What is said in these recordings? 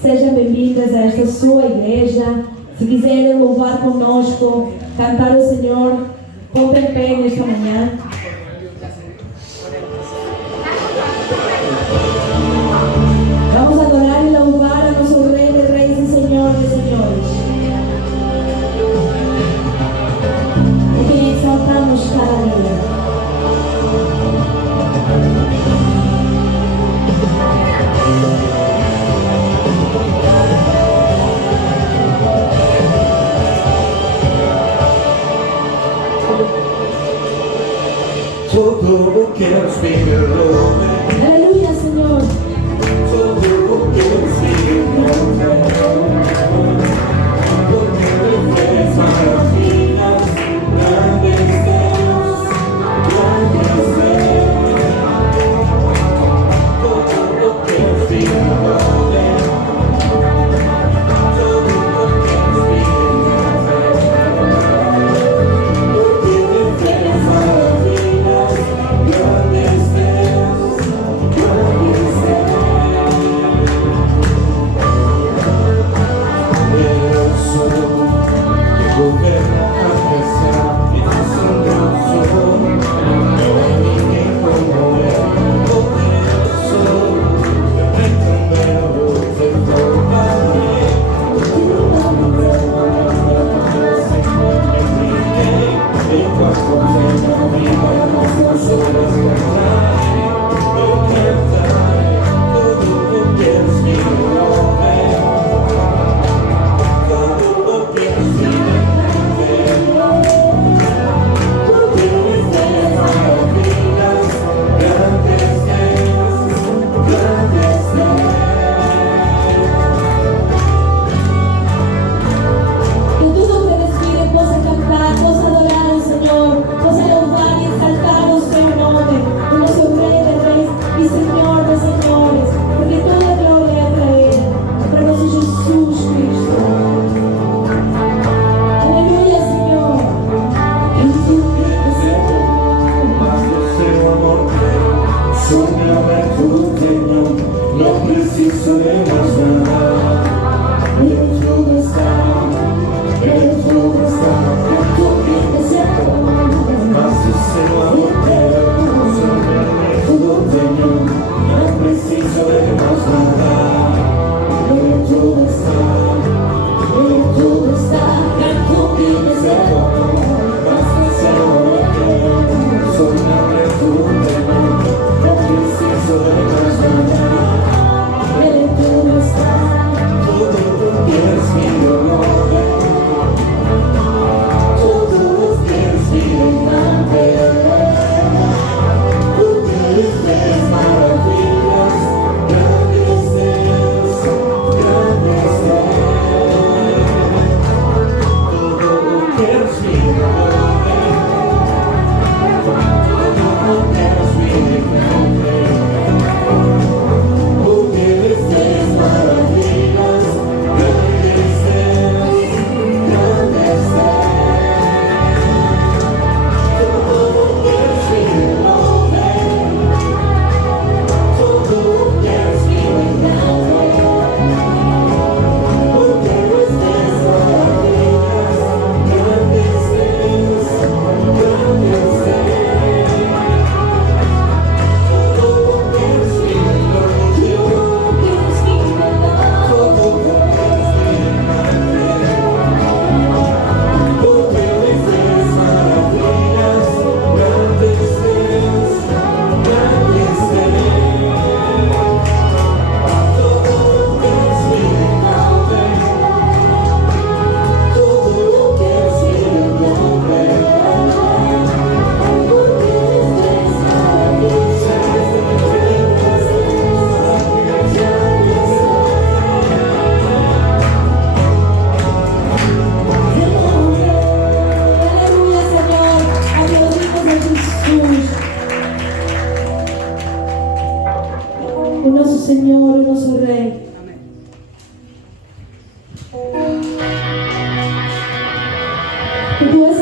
Sejam bem-vindas a esta sua igreja. Se quiserem louvar conosco, cantar o Senhor, ponta em pé nesta manhã. Vamos adorar e louvar a nosso Rei de Reis e Senhor de Senhores. E que exaltamos cada dia. Todo o que nos pediu. Aleluia, Senhor. Todo o que nos pediu. Porque Ele fez maravilhas, grandes Deus, grandes Deus. Todo o que nos pediu.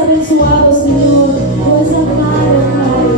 Abençoado, Senhor, tu és amado, Pai.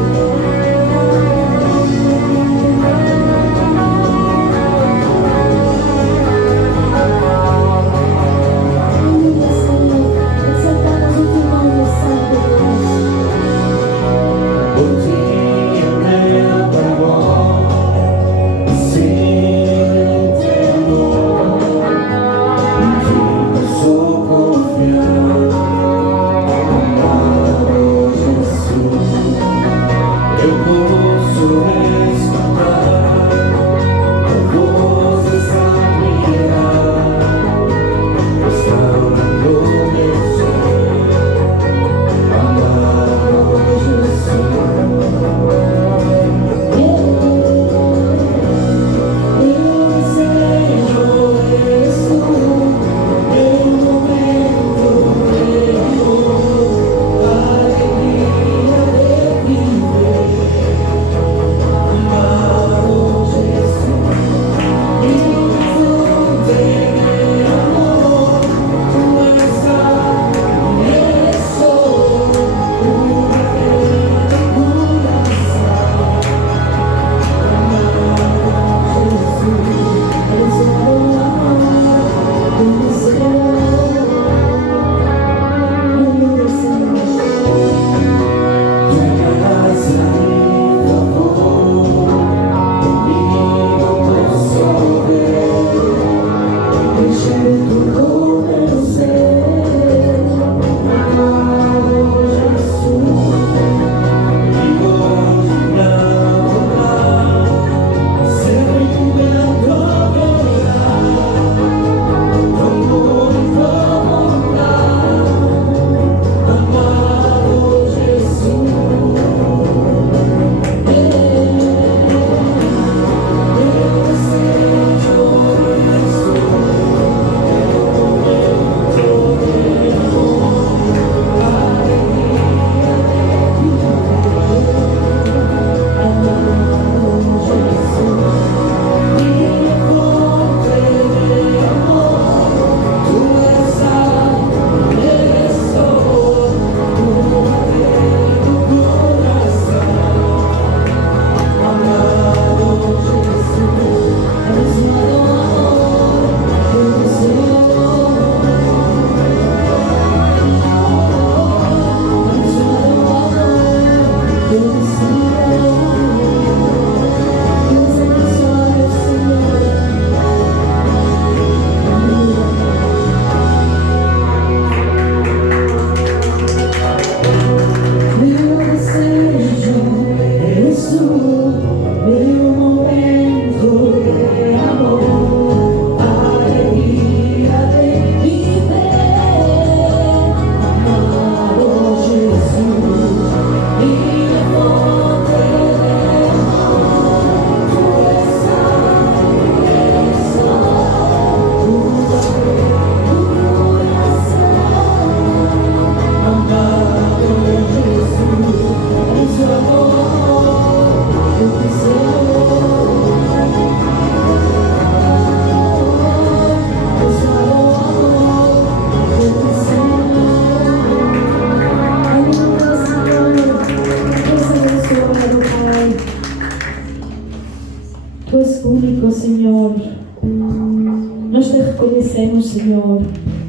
Nós te reconhecemos, Senhor,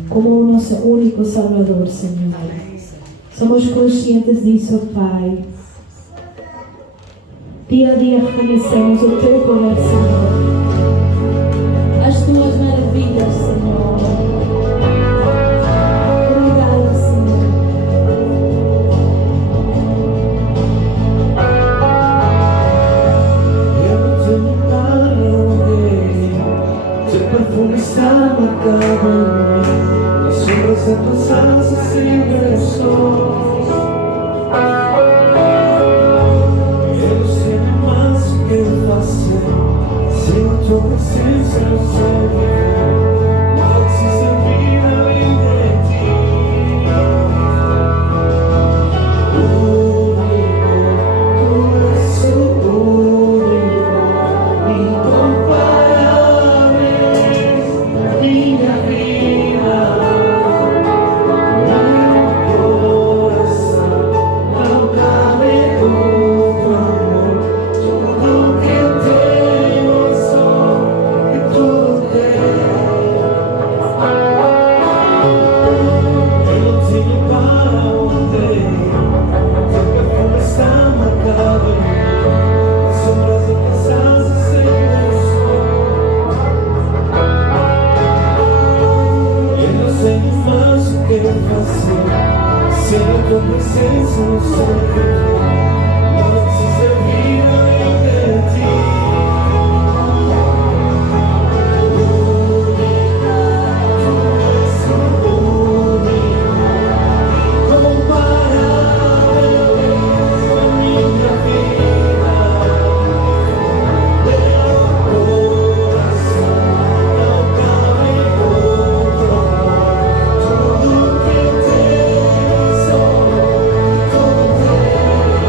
como o nosso único Salvador, Senhor. Somos conscientes disso, Pai. Dia a dia reconhecemos o teu poder, Senhor. As tuas maravilhas, Senhor. Obrigada, Senhor. Eu não tenho para alguém. Teu perfume está marcado em mim. Nas sombras das tuas asas sempre sou. Eu não sei mais o que fazer. Se a tua presença não sei viver, não precisa vir além de ti. Tu és o único, incomparável, minha vida. Meu coração não cabe outro amor. Tudo que tenho é só que tu tens. Eu não tenho para onde ir. Teu perfume está marcado em mim. Nas sombras da tua asas sempre sou. Eu não sei mais o que fazer. Sem a tua presença não sei viver. Não precisa vir além de ti. Tu és o único, incomparável, na minha vida. Meu coração não cabe outro amor. Tudo que tenho só tu tens.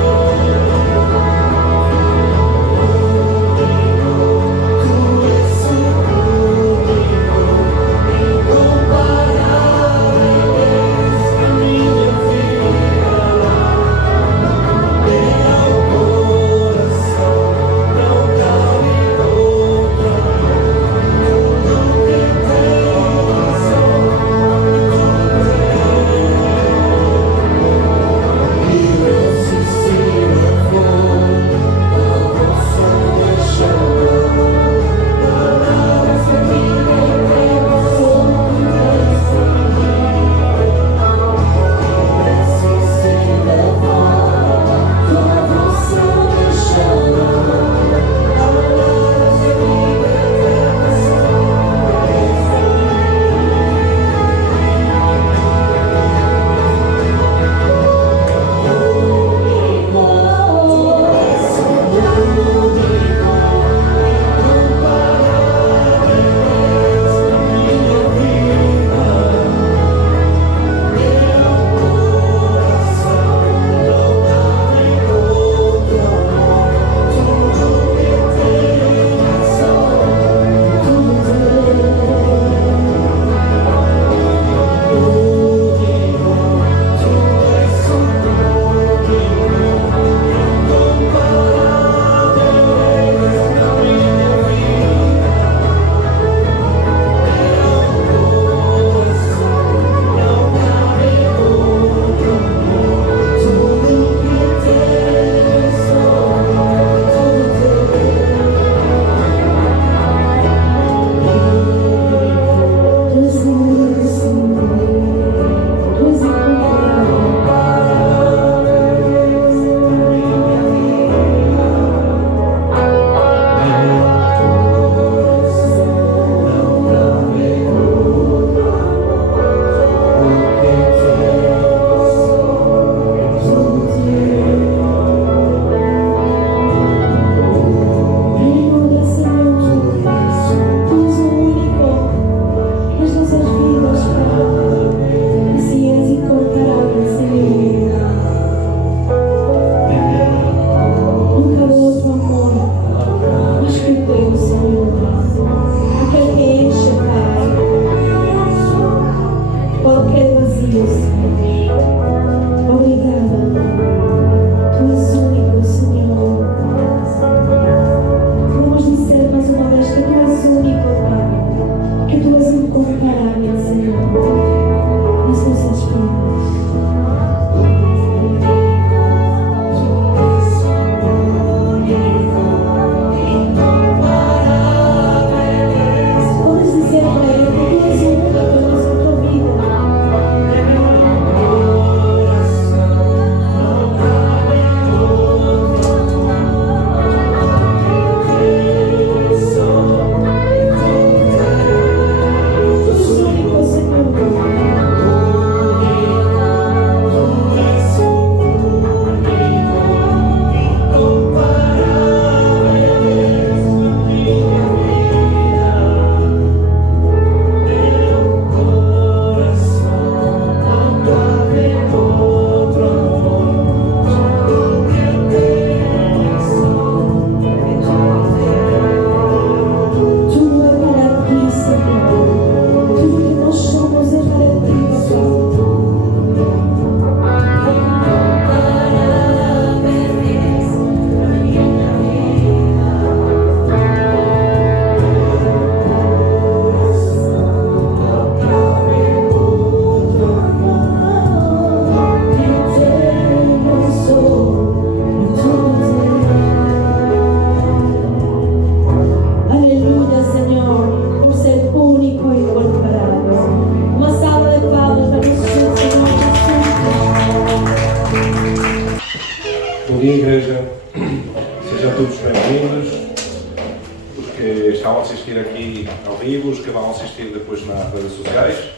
vão assistir depois nas redes sociais.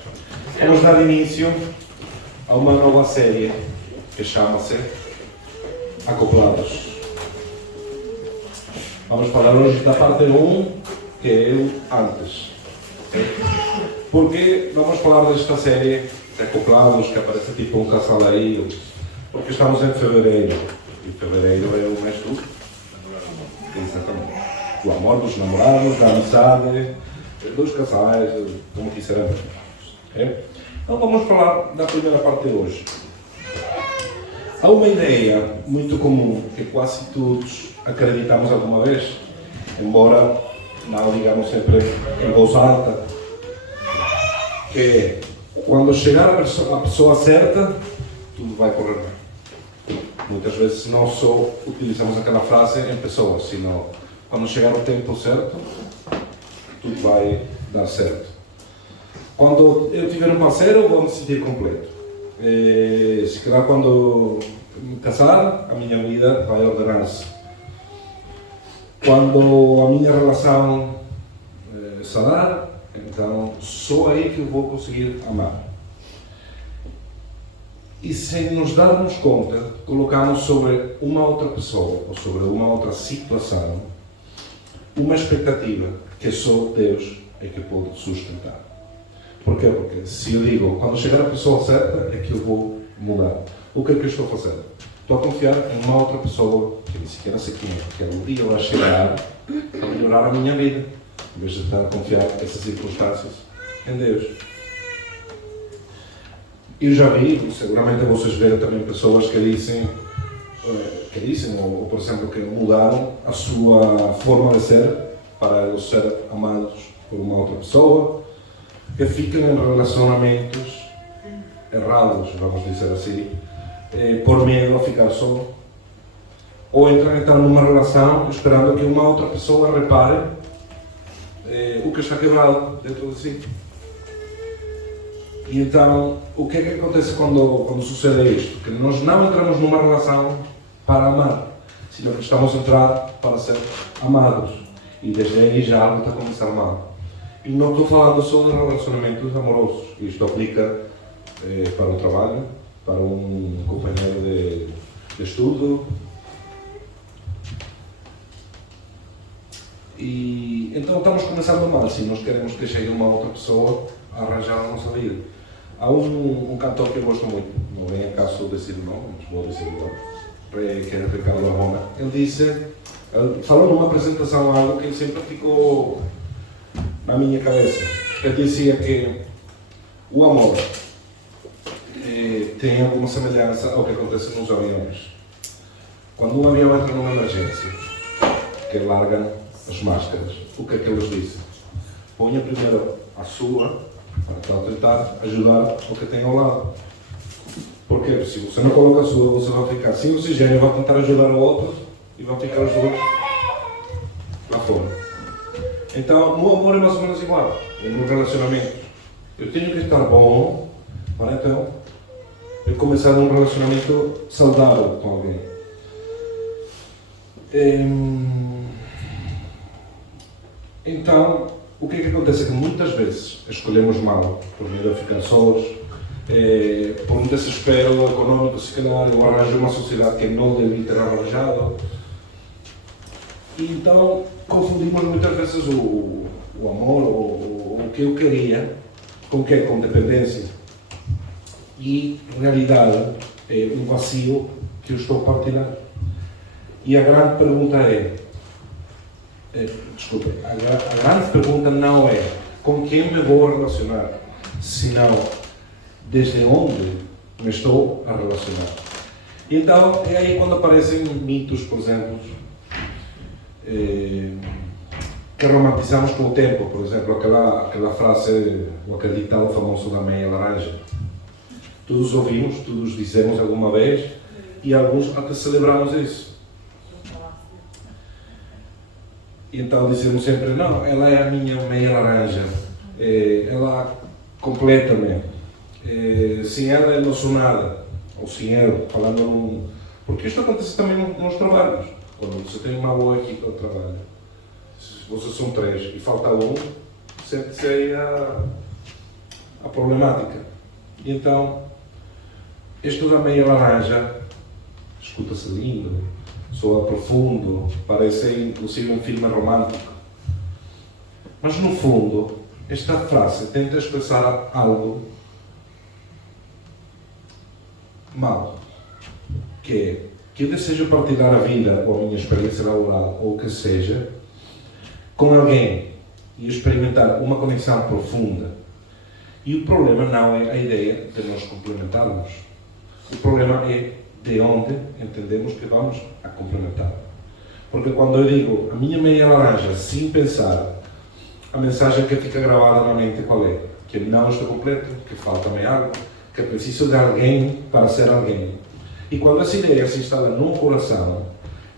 Vamos dar início a uma nova série que chama-se Acoplados. Vamos falar hoje da parte 1, que é o antes. Okay? Porque vamos falar desta série de Acoplados, que aparece tipo um casal aí, porque estamos em fevereiro. E fevereiro é o mês do... Exatamente. Do amor, dos namorados, da amizade, dos casais, como quiserem. Okay? Então vamos falar da primeira parte de hoje. Há uma ideia muito comum que quase todos acreditamos alguma vez, embora não digamos sempre em voz alta, que é quando chegar a pessoa certa, tudo vai correr bem. Muitas vezes não só utilizamos aquela frase em pessoas, senão quando chegar o tempo certo, tudo vai dar certo. Quando eu tiver um parceiro, vou me sentir completo. Se calhar quando me casar, a minha vida vai ordenar-se. Quando a minha relação sarar, então só aí que eu vou conseguir amar. E sem nos darmos conta, colocamos sobre uma outra pessoa ou sobre uma outra situação uma expectativa que só Deus é que pode sustentar. Porquê? Porque se eu digo, quando chegar a pessoa certa, é que eu vou mudar. O que é que eu estou fazendo? Estou a confiar em uma outra pessoa, que nem sequer sei quem é, que um dia vai chegar a melhorar a minha vida, em vez de estar a confiar nessas circunstâncias em Deus. Eu já vi, seguramente vocês verem também pessoas que dizem, ou por exemplo, que mudaram a sua forma de ser para eles serem amados por uma outra pessoa, que ficam em relacionamentos errados, vamos dizer assim, por medo a ficar só, ou entram então numa relação esperando que uma outra pessoa repare o que está quebrado dentro de si. E então, o que é que acontece quando sucede isto? Que nós não entramos numa relação para amar, senão que estamos a entrar para ser amados. E desde aí já algo está a começar mal. E não estou falando só de relacionamentos amorosos. Isto aplica para um trabalho, para um companheiro de estudo. E então estamos começando mal, se nós queremos que chegue uma outra pessoa a arranjar a nossa vida. Há um cantor que eu gosto muito, não vem a caso dizer o nome, mas vou dizer agora, que é Ricardo Arjona. Ele falou numa apresentação algo que sempre ficou na minha cabeça. Ele dizia que o amor tem alguma semelhança ao que acontece nos aviões. Quando um avião entra numa emergência, que largam as máscaras, o que é que eles dizem? Ponha primeiro a sua, para tentar ajudar o que tem ao lado. Porque se você não coloca a sua, você vai ficar sem oxigênio, vai tentar ajudar o outro e vão ficar os dois lá fora. Então, no amor é mais ou menos igual, no relacionamento. Eu tenho que estar bom para então eu começar um relacionamento saudável com alguém. Então, o que é que acontece? Que muitas vezes escolhemos mal, por medo de ficar sós, por um desespero econômico, se calhar, ou arranjo uma sociedade que não devia ter arranjado. E então, confundimos muitas vezes o amor, o que eu queria, com o que? Com dependência. E, na realidade, é um vazio que eu estou a partilhar. E a grande pergunta a grande pergunta não é com quem me vou relacionar, senão desde onde me estou a relacionar. Então, é aí quando aparecem mitos, por exemplo, que romantizamos com o tempo, por exemplo, aquela frase, ou aquele ditado famoso da meia laranja. Todos ouvimos, todos dizemos alguma vez, e alguns até celebramos isso. Então dizemos sempre, não, ela é a minha meia laranja, ela completa-me, sem ela eu não sou nada, ou sem ela, falando porque isto acontece também nos trabalhos, quando você tem uma boa equipa de trabalho, se vocês são 3 e falta um, sente-se aí a problemática. E então, isto da meia laranja, escuta-se lindo, soa profundo, parece inclusive um filme romântico. Mas no fundo, esta frase tenta expressar algo mau, que é que eu desejo partilhar a vida ou a minha experiência laboral ou o que seja com alguém e experimentar uma conexão profunda. E o problema não é a ideia de nos complementarmos. O problema é de onde entendemos que vamos a complementar. Porque quando eu digo a minha meia laranja sem pensar, a mensagem que fica gravada na mente qual é? Que eu não estou completo, que falta-me algo, que eu preciso de alguém para ser alguém. E quando essa ideia se instala num coração,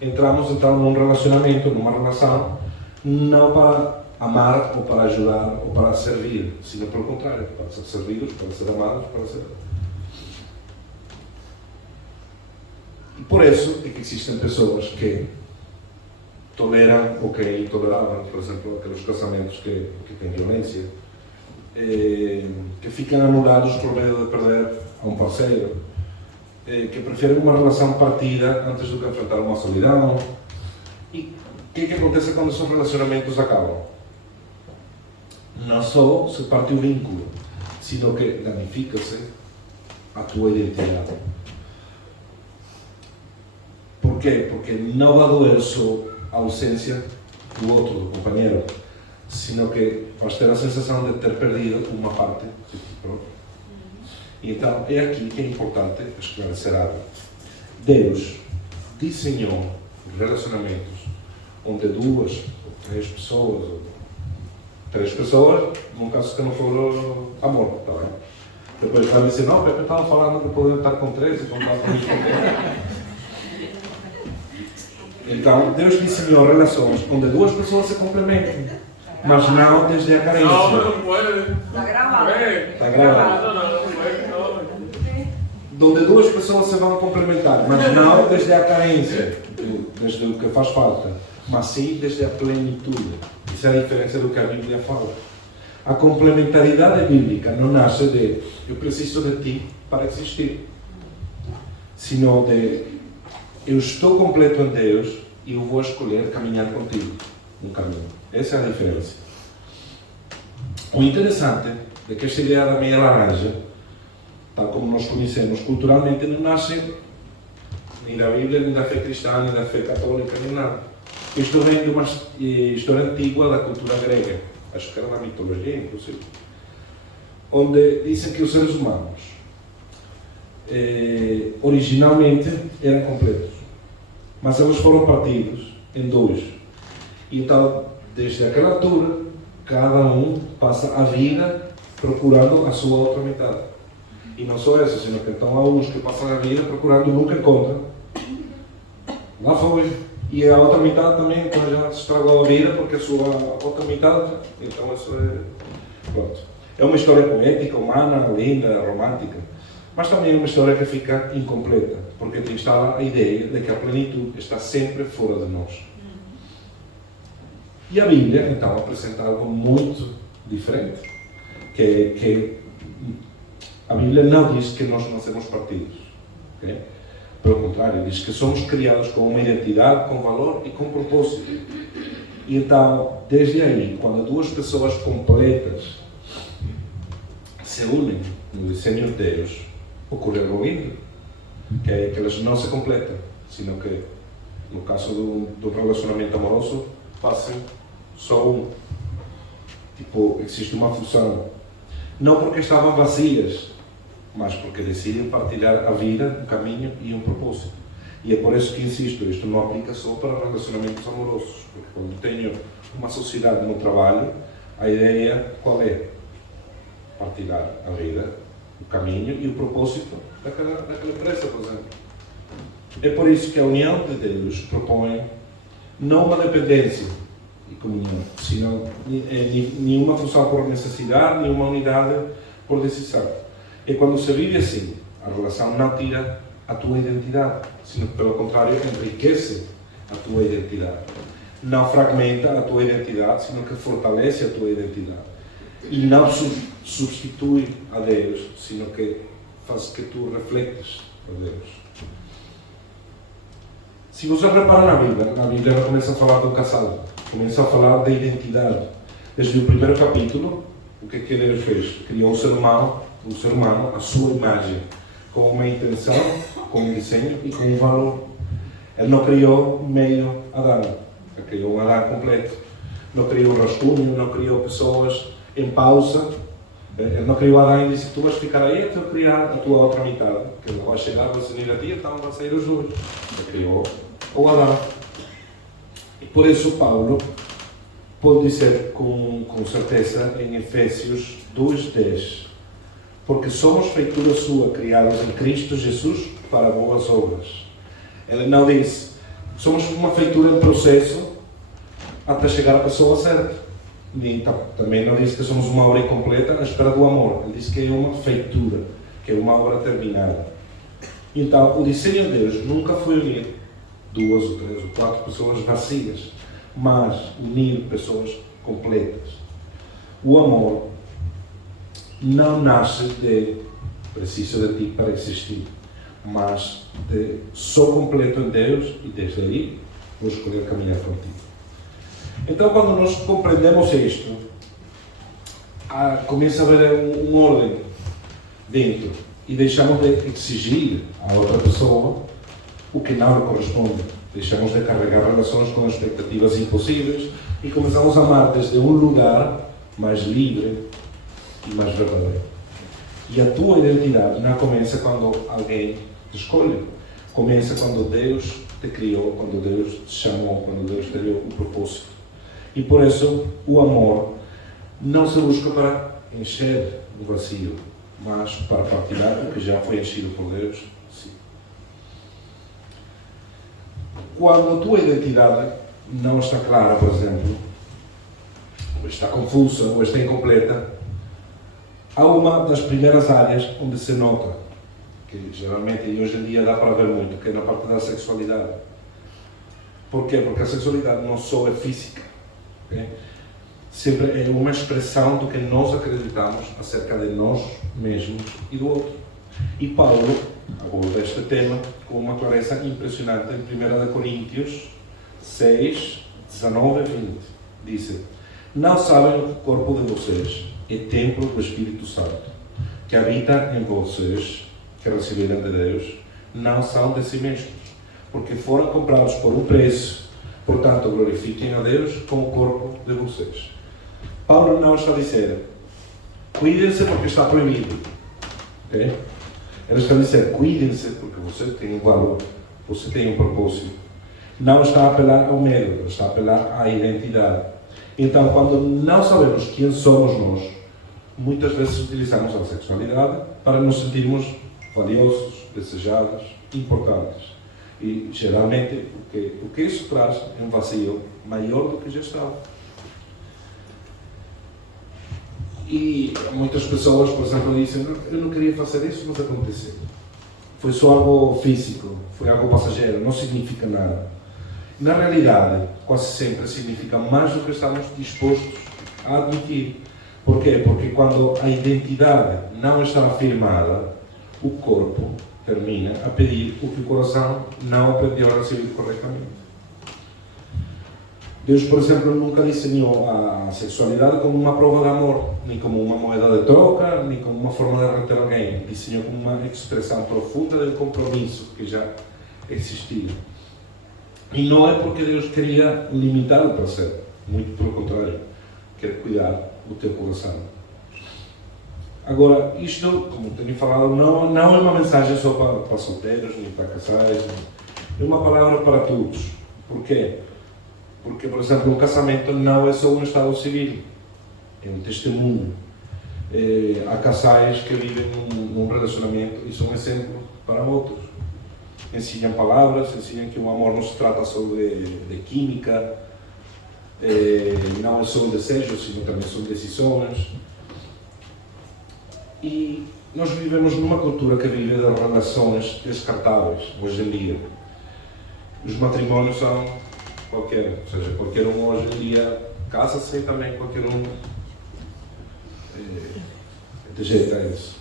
entramos então num relacionamento, numa relação, não para amar ou para ajudar ou para servir, sino pelo contrário, para ser servidos, para ser amados, para ser... E por isso é que existem pessoas que toleram o que é intolerável, por exemplo, aqueles casamentos que têm violência, que ficam anulados por medo de perder a um parceiro, que preferem uma relação partida antes do que enfrentar uma solidão. E o que é que acontece quando esses relacionamentos acabam? Não só se parte o vínculo, sino que danifica-se a tua identidade. Por quê? Porque não vai doer só a ausência do outro, do companheiro, sino que vais ter a sensação de ter perdido uma parte de ti próprio. E então é aqui que é importante esclarecer algo. Deus desenhou relacionamentos onde duas ou três pessoas, num caso que não for amor, tá bem? Depois vai dizer, não, Pepe estava falando que podem estar com 3 e contar com isso. Então, Deus desenhou relações onde duas pessoas se complementem, mas não desde a carência. Não pode. Está gravado. Está gravado. Não puede, no. Onde duas pessoas se vão complementar, mas não desde a carência, desde o que faz falta, mas sim desde a plenitude. Isso é a diferença do que a Bíblia fala. A complementaridade bíblica não nasce de eu preciso de ti para existir, sino de eu estou completo em Deus e eu vou escolher caminhar contigo no caminho. Essa é a diferença. O interessante é que esta ideia da meia laranja, tal como nós conhecemos culturalmente, não nasce nem da Bíblia, nem da fé cristã, nem da fé católica, nem nada. Isto vem de uma história antiga da cultura grega, acho que era da mitologia, inclusive, onde dizem que os seres humanos originalmente eram completos, mas eles foram partidos em dois. E então, desde aquela altura, cada um passa a vida procurando a sua outra metade. E não só essa, sino que então há uns que passam a vida procurando, nunca encontram. Lá foi. E a outra metade também, então já se estragou a vida, porque a sua outra metade, então isso é... Pronto. É uma história poética, humana, linda, romântica, mas também é uma história que fica incompleta, porque te instala a ideia de que a plenitude está sempre fora de nós. E a Bíblia, então, apresenta algo muito diferente, que a Bíblia não diz que nós nascemos partidos, okay? Pelo contrário, diz que somos criados com uma identidade, com valor e com propósito. E então, desde aí, quando duas pessoas completas se unem no desenho de Deus, ocorre algo lindo, que é que elas não se completam, sino que, no caso do relacionamento amoroso, passam só um. Tipo, existe uma fusão. Não porque estavam vazias, mas porque decidem partilhar a vida, um caminho e um propósito. E é por isso que insisto, isto não aplica só para relacionamentos amorosos, porque quando tenho uma sociedade no trabalho, a ideia qual é? Partilhar a vida, o caminho e o propósito daquela empresa, por exemplo. É por isso que a união de Deus propõe não uma dependência e comunhão, sino nenhuma função por necessidade, nenhuma unidade por decisão. E quando se vive assim, a relação não tira a tua identidade, sino que, pelo contrário, enriquece a tua identidade. Não fragmenta a tua identidade, sino que fortalece a tua identidade. e não substitui a Deus, sino que faz que tu refletes a Deus. Se você repara na Bíblia ela começa a falar do casal, começa a falar da identidade. Desde o primeiro capítulo, o que Deus fez? Criou o ser humano, à sua imagem, com uma intenção, com um desenho e com um valor. Ele não criou meio Adão, ele criou um Adão completo. Não criou rascunho, não criou pessoas em pausa. Ele não criou Adão e disse: tu vais ficar aí até eu criar a tua outra metade, que ela vai chegar, vai se unir a ti, então vai sair os dois. Ele criou o Adão. E por isso Paulo pode dizer com certeza em Efésios 2:10: porque somos feitura sua, criados em Cristo Jesus para boas obras. Ele não diz, somos uma feitura em processo até chegar à pessoa certa. E também não diz que somos uma obra incompleta à espera do amor. Ele diz que é uma feitura, que é uma obra terminada. Então, o desenho de Deus nunca foi unir 2 ou 3 ou 4 pessoas vazias, mas unir pessoas completas. O amor não nasce de preciso de ti para existir, mas de sou completo em Deus e desde aí vou escolher caminhar contigo. Então, quando nós compreendemos isto, começa a haver uma ordem dentro e deixamos de exigir à outra pessoa o que não lhe corresponde. Deixamos de carregar relações com expectativas impossíveis e começamos a amar desde um lugar mais livre e mais verdadeiro. E a tua identidade não começa quando alguém te escolhe. Começa quando Deus te criou, quando Deus te chamou, quando Deus te deu um propósito. E por isso o amor não se busca para encher o vazio, mas para partilhar o que já foi enchido por Deus. Sim. Quando a tua identidade não está clara, por exemplo, ou está confusa, ou está incompleta, há uma das primeiras áreas onde se nota, que geralmente e hoje em dia dá para ver muito, que é na parte da sexualidade. Por quê? Porque a sexualidade não só é física, okay? Sempre é uma expressão do que nós acreditamos acerca de nós mesmos e do outro. E Paulo aborda este tema com uma clareza impressionante em 1 Coríntios 6, 19 e 20. Diz: não sabem que o corpo de vocês é templo do Espírito Santo, que habita em vocês, que receberam de Deus, não são de si mesmos, porque foram comprados por um preço. Portanto, glorifiquem a Deus com o corpo de vocês. Paulo não está a dizer, cuidem-se porque está proibido. Okay? Ele está a dizer, cuidem-se porque você tem um valor, você tem um propósito. Não está a apelar ao medo, está a apelar à identidade. Então, quando não sabemos quem somos nós, muitas vezes utilizamos a sexualidade para nos sentirmos valiosos, desejados, importantes. E geralmente o que isso traz é um vazio maior do que já estava. E muitas pessoas, por exemplo, dizem, eu não queria fazer isso, mas aconteceu. Foi só algo físico, foi algo passageiro, não significa nada. Na realidade, quase sempre significa mais do que estamos dispostos a admitir. Por quê? Porque quando a identidade não está afirmada, o corpo termina a pedir o que o coração não aprendeu a receber corretamente. Deus, por exemplo, nunca desenhou a sexualidade como uma prova de amor, nem como uma moeda de troca, nem como uma forma de reter alguém. Desenhou como uma expressão profunda de compromisso que já existia. E não é porque Deus queria limitar o prazer, muito pelo contrário, quer cuidar do teu coração. Agora, isto, como tenho falado, não é uma mensagem só para solteiros, nem para casais, é uma palavra para todos. Por quê? Porque, por exemplo, um casamento não é só um estado civil, é um testemunho. Há casais que vivem num relacionamento e são exemplo para outros. Ensinam palavras, ensinam que o amor não se trata só de química, não é só um desejo, sino também são decisões. E nós vivemos numa cultura que vive de relações descartáveis, hoje em dia. Os matrimónios são qualquer, ou seja, qualquer um hoje em dia casa-se e também qualquer um de jeito a isso.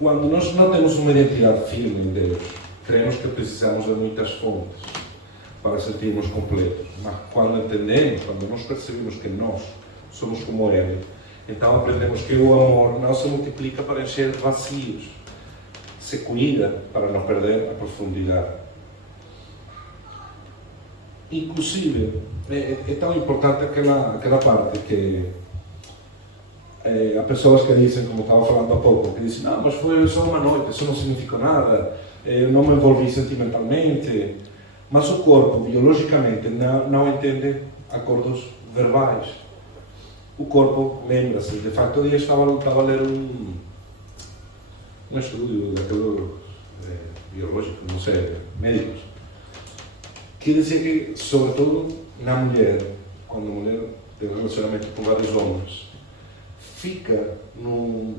Quando nós não temos uma identidade firme em Deus, creemos que precisamos de muitas fontes para sentirmos completos. Mas quando entendemos, quando nós percebemos que nós somos como Ele, então aprendemos que o amor não se multiplica para encher vazios, se cuida para não perder a profundidade. Inclusive, é tão importante aquela parte que há pessoas que dizem, como estava falando há pouco, que dizem, não, mas foi só uma noite, isso não significa nada, eu não me envolvi sentimentalmente. Mas o corpo, biologicamente, não entende acordos verbais. O corpo lembra-se. De facto, eu estava a ler um estudo daquele biológico, não sei, médicos, que dizia que, sobretudo na mulher, quando a mulher tem um relacionamento com vários homens, fica não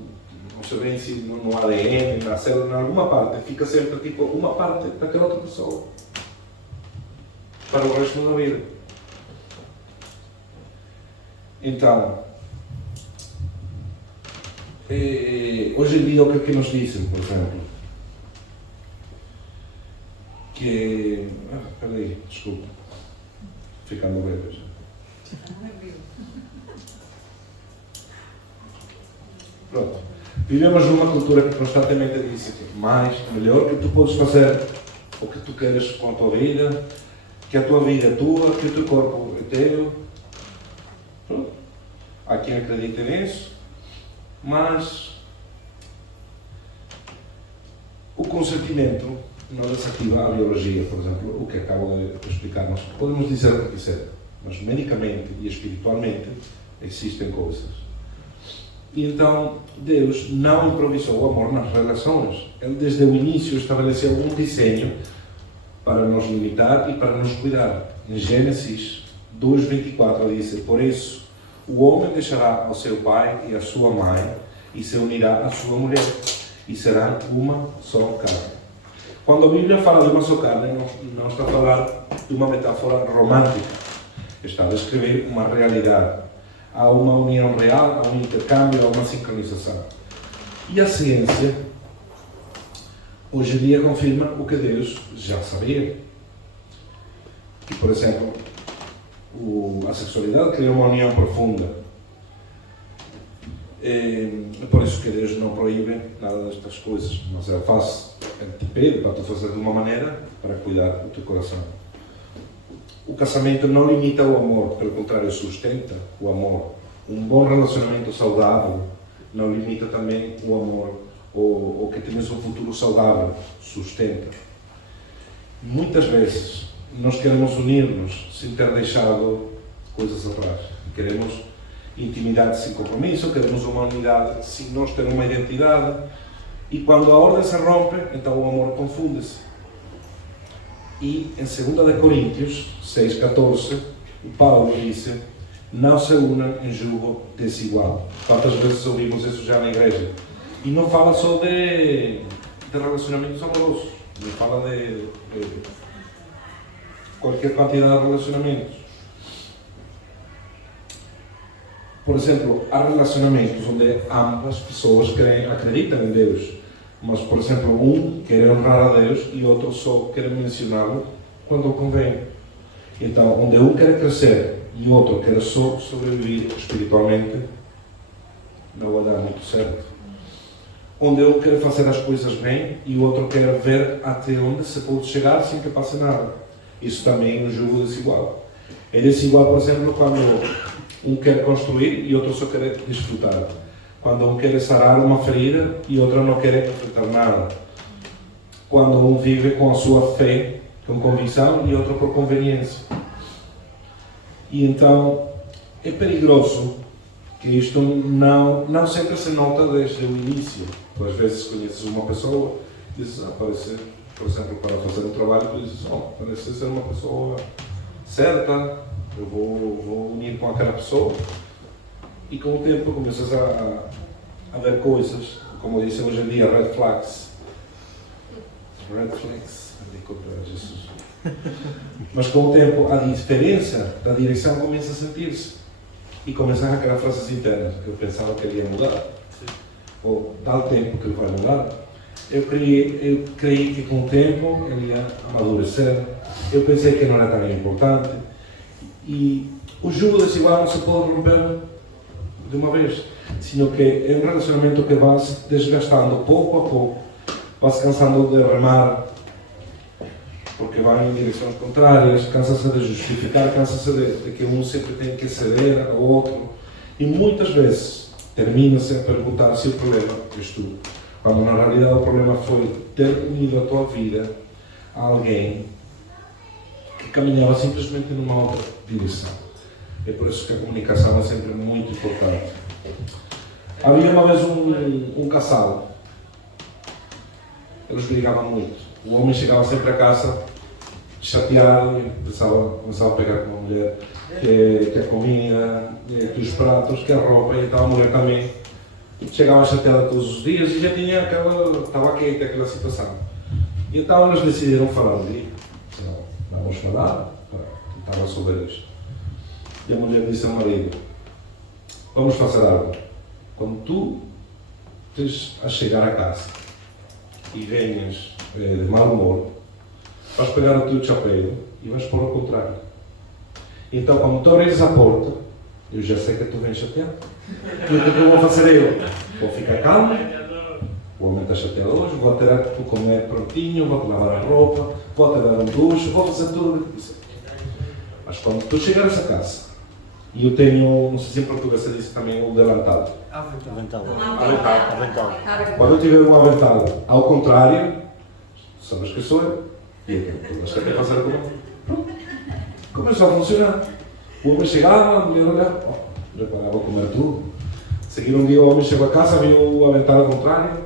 sei bem se no ADN, na célula, em alguma parte, fica sempre tipo uma parte daquela outra pessoa para o resto da vida. Então, hoje em dia o que é que nos dizem, por exemplo? Que... espera aí, desculpa. Ficando bem já. Pronto. Vivemos numa cultura que constantemente diz que mais, melhor, que tu podes fazer o que tu queres com a tua vida, que a tua vida é tua, que o teu corpo é teu. Pronto. Há quem acredite nisso, mas o consentimento não desativa a biologia, por exemplo, o que acabo de explicar. Nós podemos dizer o que quiser, mas medicamente e espiritualmente existem coisas. E então, Deus não improvisou o amor nas relações. Ele, desde o início, estabeleceu um desenho para nos limitar e para nos cuidar. Em Gênesis 2:24 diz: por isso, o homem deixará ao seu pai e à sua mãe e se unirá à sua mulher, e serão uma só carne. Quando a Bíblia fala de uma só carne, não está a falar de uma metáfora romântica. Está a descrever uma realidade. Há uma união real, há um intercâmbio, há uma sincronização. E a ciência, hoje em dia, confirma o que Deus já sabia. Que, por exemplo, a sexualidade cria uma união profunda. É por isso que Deus não proíbe nada destas coisas. Mas Ele te pede para tu fazer de uma maneira para cuidar do teu coração. O casamento não limita o amor, pelo contrário, sustenta o amor. Um bom relacionamento saudável não limita também o amor, ou que temos um futuro saudável, sustenta. Muitas vezes nós queremos unir-nos sem ter deixado coisas atrás. Queremos intimidade sem compromisso, queremos uma unidade sem nós ter uma identidade. E quando a ordem se rompe, então o amor confunde-se. E em 2 Coríntios 6:14, o Paulo disse: não se unam em jugo desigual. Quantas vezes ouvimos isso já na igreja? E não fala só de relacionamentos amorosos, não fala de qualquer quantidade de relacionamentos. Por exemplo, há relacionamentos onde ambas pessoas acreditam em Deus. Mas, por exemplo, um quer honrar a Deus e outro só quer mencioná-lo quando convém. Então, onde um quer crescer e o outro quer só sobreviver espiritualmente, não vai dar muito certo. Onde um quer fazer as coisas bem e o outro quer ver até onde se pode chegar sem que passe nada. Isso também é um jugo desigual. É desigual, por exemplo, quando um quer construir e outro só quer desfrutar. Quando um quer sarar uma ferida e outro não quer enfrentar nada. Quando um vive com a sua fé, com convicção, e outro por conveniência. E então é perigoso que isto não sempre se nota desde o início. Tu às vezes conheces uma pessoa e dizes, parece, por exemplo, para fazer um trabalho, tu dizes, parece ser uma pessoa certa, eu vou unir com aquela pessoa. E com o tempo começas a ver coisas, como dizem hoje em dia, red flags. Red flags, Jesus. Mas com o tempo a diferença da direção começa a sentir-se. e começar a criar frases internas. Eu pensava que ele ia mudar, ou dá o tempo que ele vai mudar. Eu creí que com o tempo ele ia amadurecer. Eu pensei que não era tão importante. E o jugo desigual não se pode romper de uma vez, sino que é um relacionamento que vai se desgastando pouco a pouco, vai se cansando de remar, porque vai em direções contrárias, cansa-se de justificar, cansa-se de que um sempre tem que ceder ao outro, e muitas vezes termina-se a perguntar se o problema és tu, quando na realidade o problema foi ter unido a tua vida a alguém que caminhava simplesmente numa outra direção. É por isso que a comunicação é sempre muito importante. Havia uma vez um casal, eles brigavam muito. O homem chegava sempre a casa chateado e começava a pegar com a mulher, que a comida, que os pratos, que a roupa, e então a mulher também chegava chateada todos os dias e já tinha estava quente aquela situação. E então eles decidiram falar um dia, vamos falar para tentar resolver isto. E a mulher disse ao marido, vamos fazer algo. Quando tu estás a chegar a casa e venhas de mau humor, vais pegar o teu chapéu e vais pôr ao contrário. Então, quando tu abres a porta, eu já sei que tu vens chateado. E o que eu vou fazer eu? Vou ficar calmo, o homem está chateado hoje, vou ter o comer prontinho, vou-te lavar a roupa, vou-te dar um duche, vou fazer tudo o que quiser. Mas quando tu chegares a casa, e eu tenho, não sei se em português se diz também o delantal. Avental. Quando eu tiver o avental ao contrário, sabes que sou eu. E aquilo que tu quer fazer como? Pronto. Começou a funcionar. O homem chegava, a mulher olhava, preparava a comer tudo. Seguir um dia o homem chegou a casa, viu o avental ao contrário.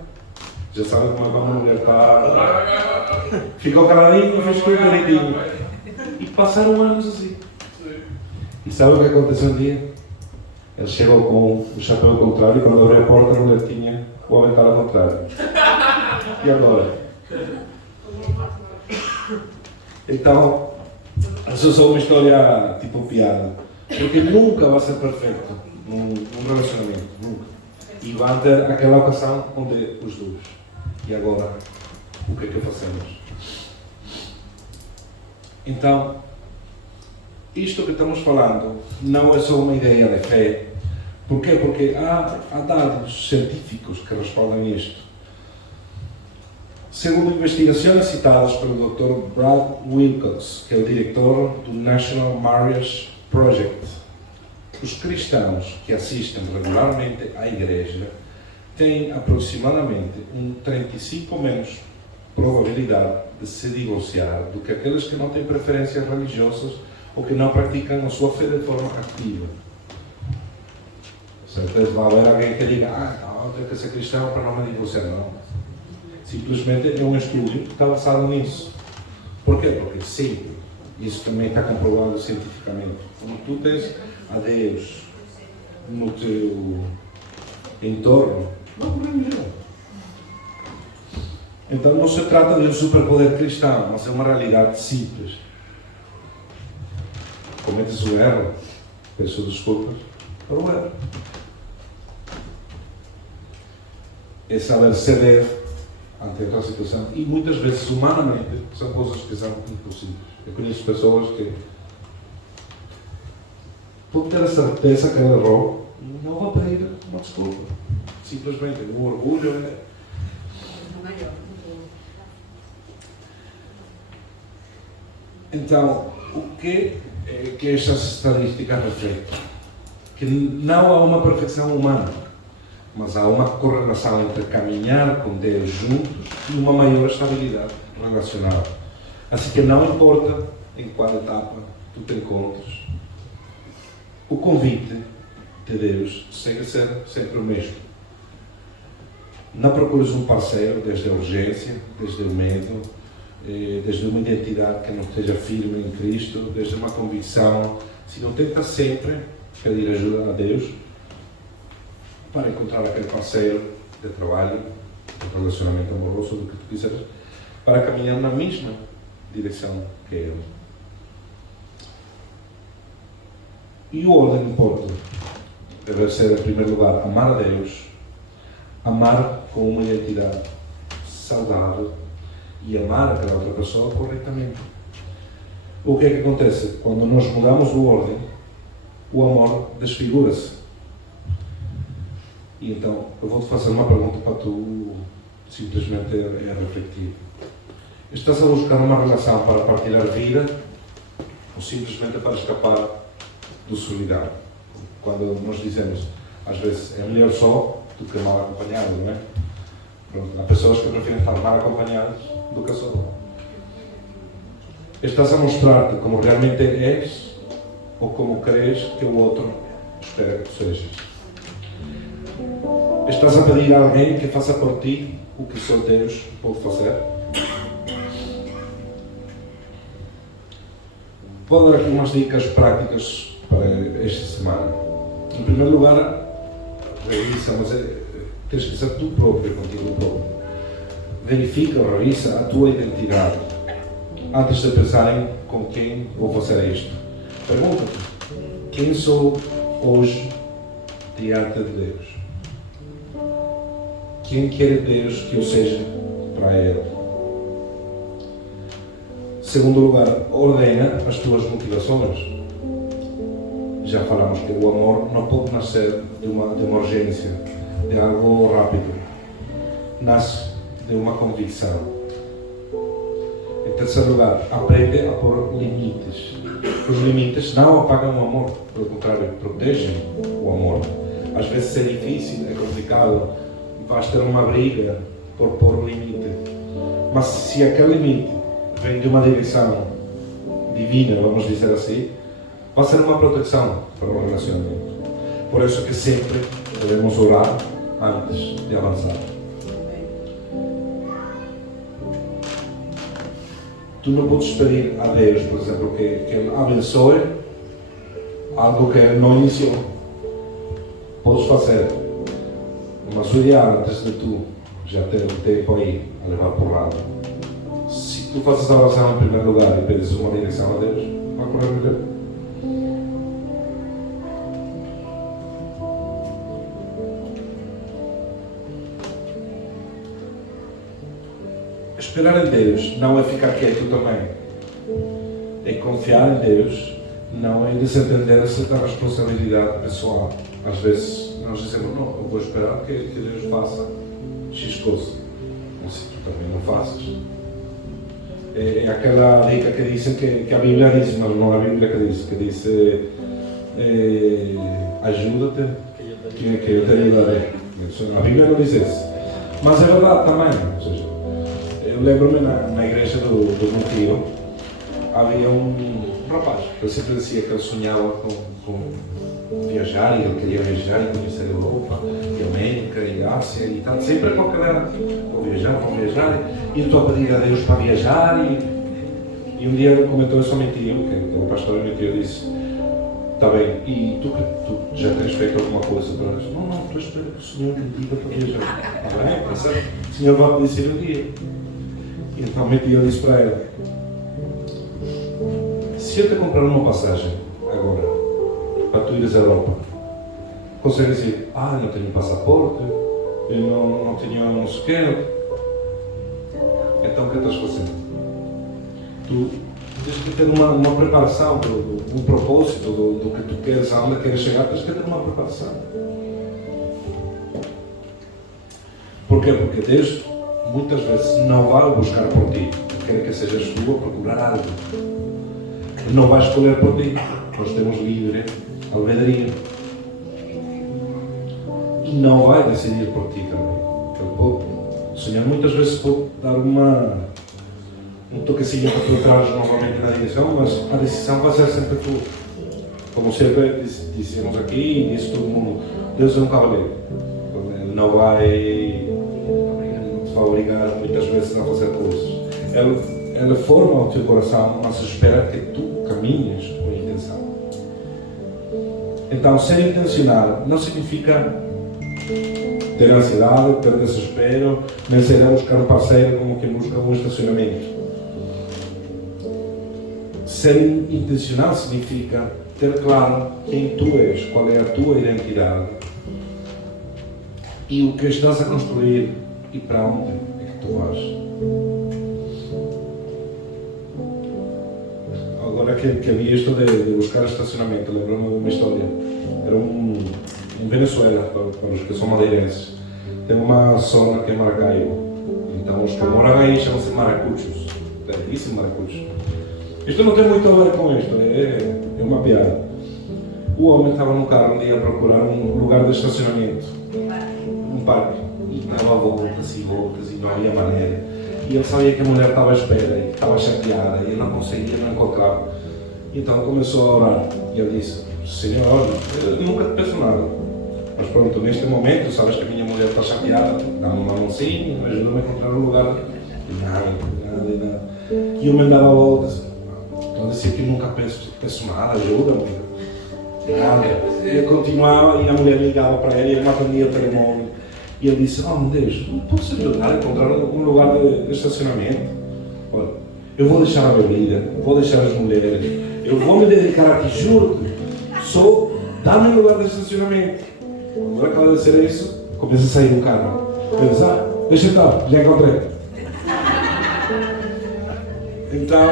Já sabe como é que a mulher está. Ficou caladinho, fez tudo direitinho. E passaram anos assim. E sabe o que aconteceu um dia? Ele chegou com o chapéu ao contrário e quando abriu a porta a mulher tinha o avental ao contrário. E agora? Então, essa é só uma história tipo piada. Porque nunca vai ser perfeito num relacionamento, nunca. E vai ter aquela ocasião onde os dois. E agora, o que é que fazemos? Então, isto que estamos falando não é só uma ideia de fé. Por quê? Porque há dados científicos que respaldem isto. Segundo investigações citadas pelo Dr. Brad Wilcox, que é o diretor do National Marriage Project, os cristãos que assistem regularmente à igreja têm aproximadamente 35% menos probabilidade de se divorciar do que aqueles que não têm preferências religiosas ou que não praticam a sua fé de forma ativa. Certeza vai haver alguém que diga, não, tenho que ser cristão para não me divorciar. Não. Simplesmente é um estudo que está basado nisso. Por quê? Porque sim, isso também está comprovado cientificamente. Quando tu tens a Deus no teu entorno, não há problema nenhum. Então não se trata de um superpoder cristão, mas é uma realidade simples. Cometes o erro, peço desculpas por o erro. É saber ceder ante aquela situação e muitas vezes, humanamente, são coisas que são impossíveis. Eu conheço pessoas que por ter a certeza que ela errou, não vou pedir uma desculpa. Simplesmente, o orgulho é... Então, o que é que estas estatísticas refletem? Que não há uma perfeição humana, mas há uma correlação entre caminhar com Deus juntos e uma maior estabilidade relacional. Assim que não importa em qual etapa tu te encontres, o convite de Deus segue a ser sempre o mesmo. Não procures um parceiro desde a urgência, desde o medo, desde uma identidade que não esteja firme em Cristo, desde uma convicção. Se não tenta sempre pedir ajuda a Deus para encontrar aquele parceiro de trabalho, de relacionamento amoroso, do que tu quiseres, para caminhar na mesma direção que Ele. E o ordem importa. deve ser, em primeiro lugar, amar a Deus, amar com uma identidade saudável e amar aquela outra pessoa corretamente. O que é que acontece? Quando nós mudamos a ordem, o amor desfigura-se. E então, eu vou-te fazer uma pergunta para tu simplesmente refletir. Estás a buscar uma relação para partilhar vida ou simplesmente para escapar do solidão? Quando nós dizemos, às vezes, é melhor só do que mal acompanhado, não é? Pronto, há pessoas que preferem estar mal acompanhadas do que só. Estás a mostrar-te como realmente és ou como crees que o outro espera que tu sejas? Estás a pedir a alguém que faça por ti o que só Deus pode fazer? Vou dar aqui umas dicas práticas para esta semana. Em primeiro lugar, revisa, mas tens que ser tu próprio contigo próprio. Verifica, revisa a tua identidade antes de pensar em com quem vou fazer isto. Pergunta-te, quem sou hoje diante de Deus? Quem quer Deus que eu seja para Ele? Segundo lugar, ordena as tuas motivações. Já falamos que o amor não pode nascer de uma urgência, de algo rápido. Nasce de uma convicção. Em terceiro lugar, aprende a pôr limites. Os limites não apagam o amor, pelo contrário, protegem o amor. Às vezes é difícil, é complicado, vais ter uma briga por pôr o limite. Mas se aquele limite vem de uma direção divina, vamos dizer assim, vai ser uma proteção para o relacionamento. Por isso que sempre devemos orar antes de avançar. Tu não podes pedir a Deus, por exemplo, que Ele abençoe algo que Ele não iniciou. Podes fazer uma suriada antes de tu já ter um tempo aí a levar porrada. Se tu fazes a oração em primeiro lugar e pedes uma direção a Deus, vai correr melhor. Esperar em Deus não é ficar quieto também. É confiar em Deus, não é desentender-se da responsabilidade pessoal. Às vezes nós dizemos, não, eu vou esperar que Deus faça X coisa. Mas se tu também não faças. É aquela dica que dizem que a Bíblia diz, mas não é a Bíblia que diz ajuda-te, que eu te ajudarei. A Bíblia não diz isso. Mas é verdade também. Ou seja, eu lembro-me na igreja do meu tio, havia um rapaz que sempre dizia que ele sonhava com viajar, e ele queria viajar e conhecer a Europa, e a América, e a Ásia e tal, sempre com aquela, vou viajar, e eu estou a pedir a Deus para viajar, e um dia ele comentou isso ao meu tio, que o pastor meu tio disse, está bem, e tu já tens feito alguma coisa para isso? Não, estou a esperar que o Senhor me diga para viajar. Está bem, está certo? O Senhor vai me dizer um dia. E então meu tio disse para ele, se eu te comprar uma passagem agora, para tu ires à Europa, consegues dizer, não tenho passaporte, eu não tenho não sei o quê. Então o que estás fazendo? Tu tens que ter uma preparação, um propósito do que tu queres, aonde queres chegar, tens que ter uma preparação. Porquê? Porque Deus muitas vezes não vai buscar por ti, quer que sejas tu a procurar algo. Ele não vai escolher por ti. Nós temos livre albedrío. E não vai decidir por ti também. O Senhor muitas vezes pode dar um toquezinho para tu entrares novamente na direção, mas a decisão vai ser sempre tua. Como sempre dizemos aqui e diz todo mundo, Deus é um cavaleiro. Ele não vai te obrigar muitas vezes a fazer coisas. Ele forma o teu coração, mas espera que tu caminhes com intenção. Então, ser intencional não significa ter ansiedade, ter desespero, nem ser a buscar um parceiro como quem busca um estacionamento. Ser intencional significa ter claro quem tu és, qual é a tua identidade e o que estás a construir e para onde é que tu vais. Agora que havia isto de buscar estacionamento, lembrou-me de uma história. Era em Venezuela, para os que são madeirenses, tem uma zona que é Maracaibo. Então os que moram aí chamam-se maracuchos. Dizem maracuchos. Isto não tem muito a ver com isto, é uma piada. O homem estava num carro um dia a procurar um lugar de estacionamento, um parque, e dava voltas e não havia maneira. E ele sabia que a mulher estava à espera e estava chateada e ele não conseguia, não encontrava. Então começou a orar e ele disse: Senhor, olha, eu nunca te peço nada, mas pronto, neste momento sabes que a minha mulher está chateada, dá-me uma mãozinha, ajuda-me a encontrar um lugar. E nada. E eu me dava voltas. Então dizia que nunca peço nada, ajuda-me. Nada. E eu continuava e a mulher ligava para ele e ele não atendia o telemóvel. E ele disse: oh meu Deus, não posso ajudar a encontrar um lugar de estacionamento? Olha, eu vou deixar a bebida, vou deixar as mulheres, eu vou me dedicar a ti, juro-te, só dá-me um lugar de estacionamento. Agora que ela disser isso, começa a sair do carro. Eu disse: deixa estar, já encontrei. Então,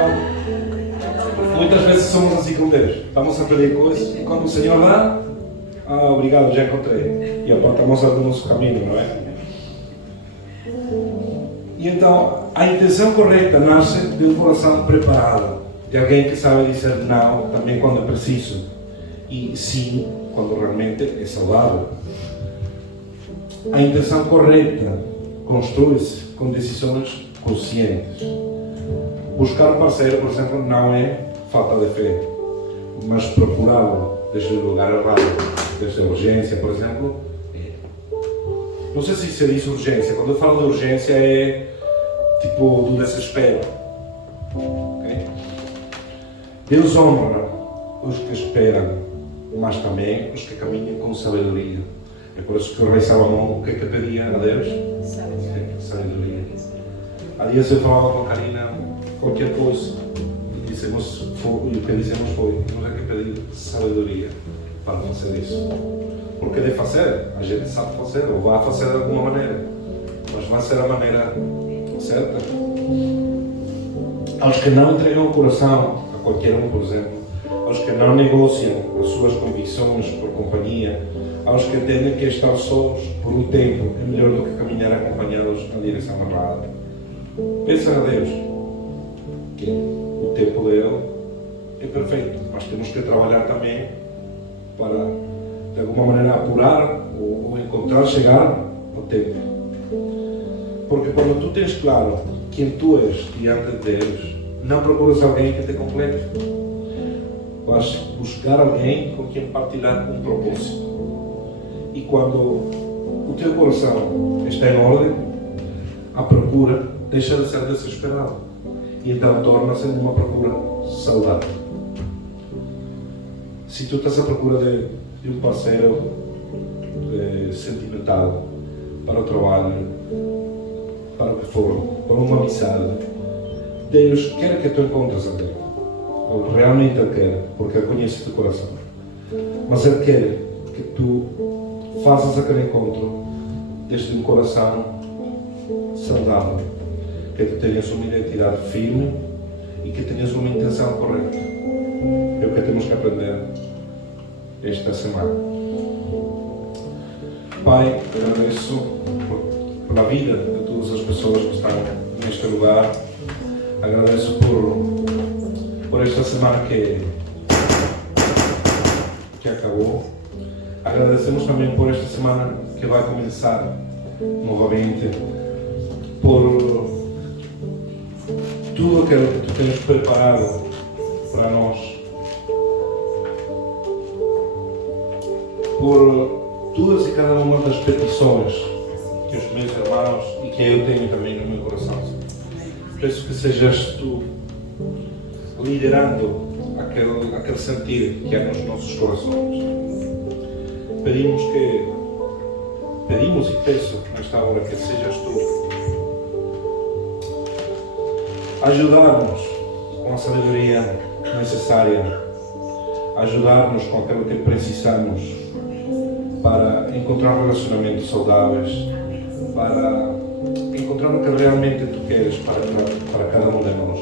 muitas vezes somos assim com Deus. Estamos a pedir coisas e quando o Senhor dá, obrigado, já encontrei. E apontamos ao nosso caminho, não é? E então, a intenção correta nasce de um coração preparado, de alguém que sabe dizer não também quando é preciso e sim quando realmente é saudável. A intenção correta constrói-se com decisões conscientes. Buscar um parceiro, por exemplo, não é falta de fé, mas procurá-lo desde o lugar errado, desde a urgência, por exemplo. Não sei se isso diz urgência. Quando eu falo de urgência é tipo do desespero. Okay? Deus honra os que esperam, mas também os que caminham com sabedoria. É por isso que o rei Salomão, o que é que pedia a Deus? Sabedoria. Há dias eu falava com a Karina qualquer coisa e o que dissemos foi: temos é que pedir sabedoria para fazer isso. Porque de fazer, a gente sabe fazer, ou vai fazer de alguma maneira, mas vai ser a maneira certa. Aos que não entregam o coração a qualquer um, por exemplo, aos que não negociam as suas convicções por companhia, aos que entendem que estar sós por um tempo é melhor do que caminhar acompanhados na direção errada. Pensem a Deus que o tempo dele é perfeito, mas temos que trabalhar também para, de alguma maneira, apurar ou encontrar, chegar ao tempo. Porque quando tu tens claro quem tu és diante de Deus, não procuras alguém que te complete. Vais buscar alguém com quem partilhar um propósito. E quando o teu coração está em ordem, a procura deixa de ser desesperada. E então torna-se uma procura saudável. Se tu estás à procura de um parceiro sentimental para o trabalho, para o que for, para uma amizade, Deus quer que tu encontres alguém. Ou realmente Ele quer, porque Ele conhece o teu coração. Mas Ele quer que tu faças aquele encontro desde um coração saudável, que tu tenhas uma identidade firme e que tenhas uma intenção correta. É o que temos que aprender esta semana. Pai, agradeço pela vida de todas as pessoas que estão neste lugar. Agradeço por esta semana que acabou. Agradecemos também por esta semana que vai começar novamente, por tudo aquilo que tu tens preparado para nós, por todas e cada uma das petições que os meus irmãos e que eu tenho também no meu coração. Peço que sejas tu liderando aquele sentir que há nos nossos corações. Pedimos e peço nesta hora que sejas tu a ajudar-nos com a sabedoria necessária ajudar-nos com aquilo que precisamos para encontrar relacionamentos saudáveis, para encontrar o que realmente tu queres para cada um de nós.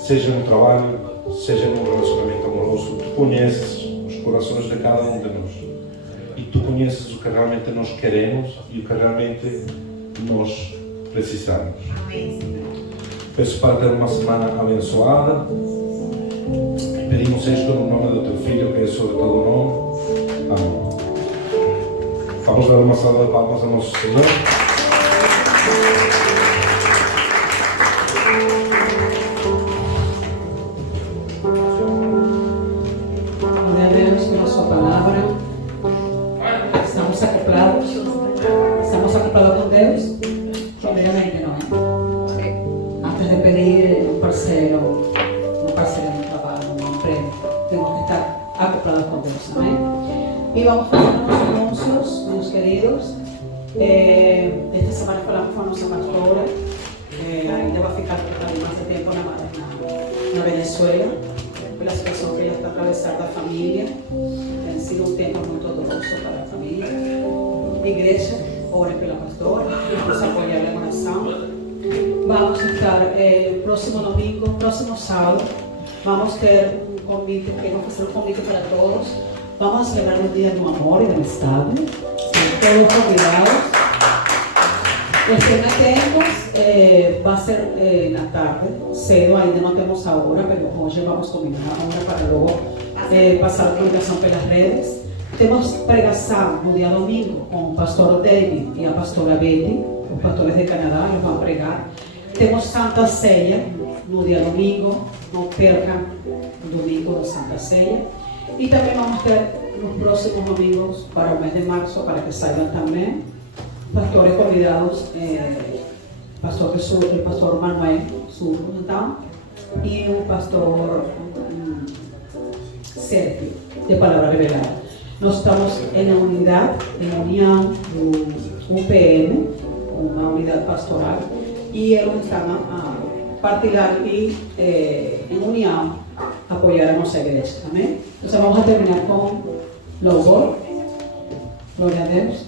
Seja no trabalho, seja num relacionamento amoroso, tu conheces os corações de cada um de nós. E tu conheces o que realmente nós queremos e o que realmente nós precisamos. Peço para ter uma semana abençoada. Pedimos isto no nome do teu Filho, que é sobre todo nome. Amém. Vamos dar uma salva de palmas ao nosso Senhor. Glória a Deus pela sua palavra. Estamos acoplados com Deus. Primeiramente, não é? Antes de pedir um parceiro no trabalho, um emprego, temos que estar acoplados com Deus, amém? E vamos fazer nossos anúncios, meus queridos. Esta semana falamos com a nossa pastora. Ainda vai ficar mais de tempo na Venezuela, pela situação que ela está atravessando da família. Tem sido um tempo muito doloroso para a família. Igreja, ore pela pastora, vamos apoiar a oração. Vamos estar próximo domingo, próximo sábado, vamos ter um convite, queremos fazer um convite para todos. Vamos celebrar o Dia do Amor e da Amistade. Estão todos convidados. Estén atentos, vai ser na tarde, cedo, ainda não temos a hora, mas hoje vamos combinar a hora para logo passar a publicação pelas redes. Temos pregação no dia domingo com o pastor David e a pastora Betty, os pastores de Canadá, eles vão pregar. Temos Santa Ceia no dia domingo, não percam o domingo da Santa Ceia. E também vamos ter nos próximos domingos para o mês de março, para que saibam também, pastores convidados, o pastor Manuel Surro, então, e o pastor Sérgio, de Palavra Revelada. Nós estamos na unidade, na união do UPM, uma unidade pastoral, e eles estão a partilhar e, em união, apoiar a nossa igreja, amém? Então vamos a terminar com louvor. Glória a Deus.